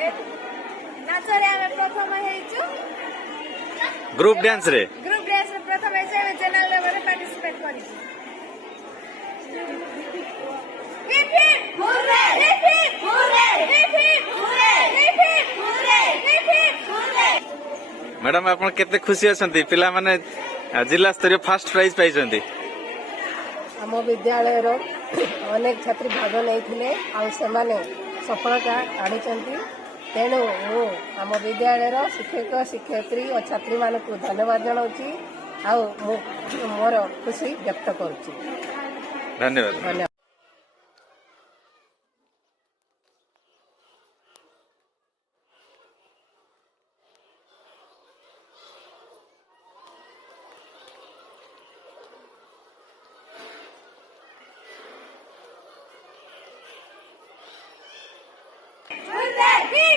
नाचरे आमे प्रथम हेइछु group dance रे प्रथम हेइछु आमे चैनल लेवल रे पार्टिसिपेट करिछु hip hip hooray hip hip hooray hip hip hooray hip hip hooray hip hip hooray madam आप केते खुशी अछंती पिला माने जिला स्तरीय फर्स्ट प्राइज पाइछंती आम विद्यालय अनेक छात्री भाग नहीं सफलता आनी तेणु मु आम विद्यालय शिक्षक शिक्षयित्री और छात्री मानक धन्यवाद जनाऊँगी मोर खुशी व्यक्त करुच्ची धन्यवाद। Hooray!